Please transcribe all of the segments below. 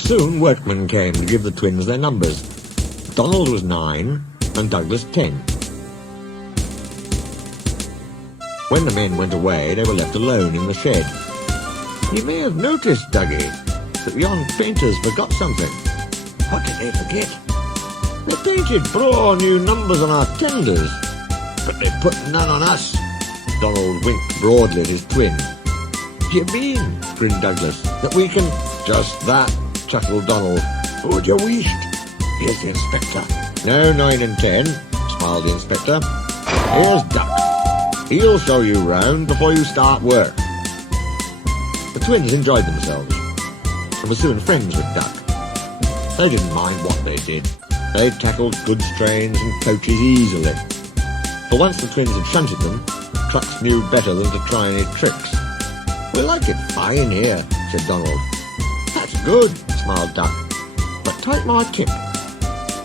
Soon workmen came to give the twins their numbers. Donald was 9 and Douglas 10. When the men went away, they were left alone in the shed. You may have noticed, Dougie, that the young painters forgot something. What did they forget? They painted 4 new numbers on our tenders, but they put none on us. Donald winked broadly at his twin. Do you mean, grinned Douglas, that we can... Just that, chuckled Donald. Would you wished? Here's the inspector. No 9 and 10, smiled the inspector. Here's Duck. He'll show you round before you start work. The twins enjoyed themselves and were soon friends with Duck. They didn't mind what they did. They tackled goods trains and coaches easily. For once the twins had shunted them, trucks knew better than to try any tricks. We like it fine here, said Donald. That's good, smiled Duck. But take my tip.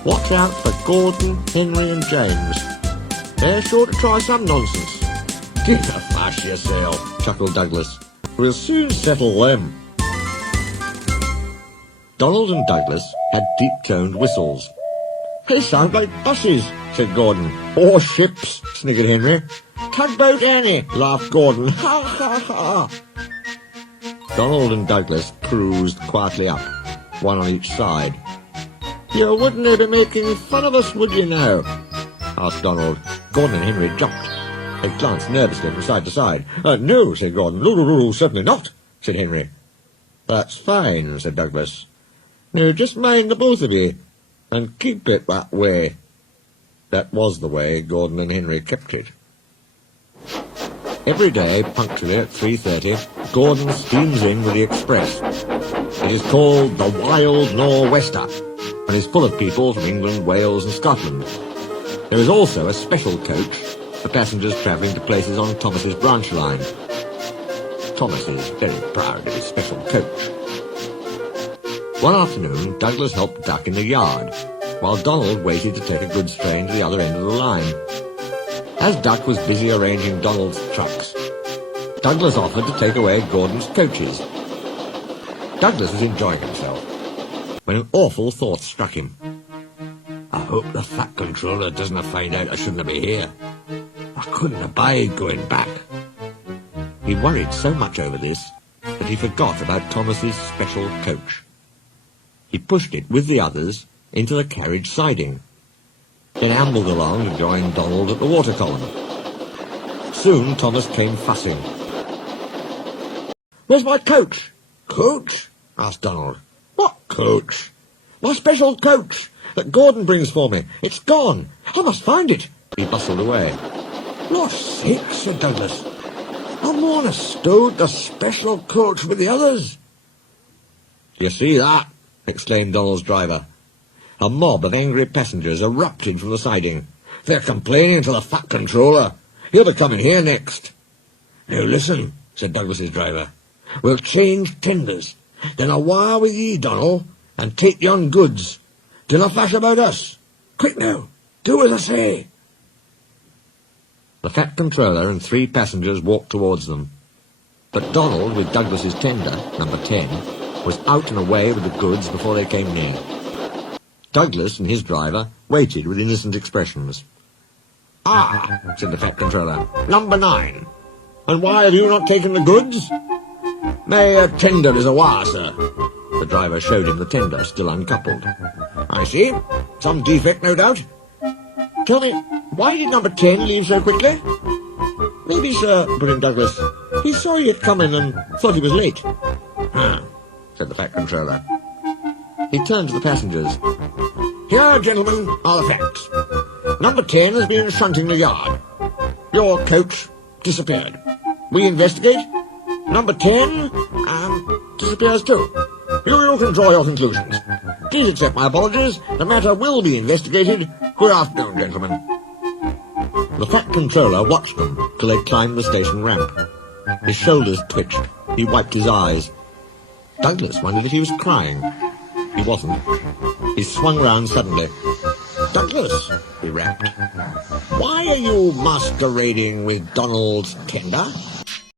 Watch out for Gordon, Henry and James. They're sure to try some nonsense. Give a fash yourself, chuckled Douglas. We'll soon settle them. Donald and Douglas had deep-toned whistles. They sound like buses, said Gordon. Or ships, sniggered Henry. Tugboat Annie, laughed Gordon. Ha, ha, ha. Donald and Douglas cruised quietly up, one on each side. You wouldn't be making fun of us, would you now? Asked Donald. Gordon and Henry jumped. They glanced nervously from side to side. No, said Gordon. No, certainly not, said Henry. That's fine, said Douglas. Now just mind the both of you, and keep it that way. That was the way Gordon and Henry kept it. Every day, punctually at 3:30, Gordon steams in with the express. It is called the Wild Nor'Wester, and is full of people from England, Wales and Scotland. There is also a special coach for passengers travelling to places on Thomas's branch line. Thomas is very proud of his special coach. One afternoon, Douglas helped Duck in the yard, while Donald waited to take a goods train to the other end of the line. As Duck was busy arranging Donald's trucks, Douglas offered to take away Gordon's coaches. Douglas was enjoying himself when an awful thought struck him. I hope the fat controller doesn't find out I shouldn't be here. I couldn't abide going back. He worried so much over this that he forgot about Thomas's special coach. He pushed it with the others into the carriage siding, then ambled along to join Donald at the water column. Soon Thomas came fussing. Where's my coach? Coach? Asked Donald. What coach? My special coach that Gordon brings for me. It's gone. I must find it. He bustled away. Lost sake, said Douglas. I'm on a stowed the special coach with the others. You see that? Exclaimed Donald's driver. A mob of angry passengers erupted from the siding. They're complaining to the fat controller. He'll be coming here next. Now listen, said Douglas's driver. We'll change tenders. Then I'll wire with ye, Donald, and take yon goods. Dinna fash about us. Quick now, do as I say. The fat controller and 3 passengers walked towards them. But Donald, with Douglas's tender, number 10, was out and away with the goods before they came near. Douglas and his driver waited with innocent expressions. Ah, said the fat controller, number 9. And why have you not taken the goods? My tender is awire, sir. The driver showed him the tender, still uncoupled. I see. Some defect, no doubt. Tell me, why did number 10 leave so quickly? Maybe, sir, put in Douglas, he saw you coming and thought he was late. Said the fat controller. He turned to the passengers. Here, gentlemen, are the facts. Number 10 has been shunting the yard. Your coach disappeared. We investigate. Number 10 disappears too. You can draw your conclusions. Please accept my apologies. The matter will be investigated. Good afternoon, gentlemen. The fat controller watched them till they climbed the station ramp. His shoulders twitched. He wiped his eyes. Douglas wondered if he was crying. He wasn't. He swung round suddenly. Douglas, he rapped, why are you masquerading with Donald's tender?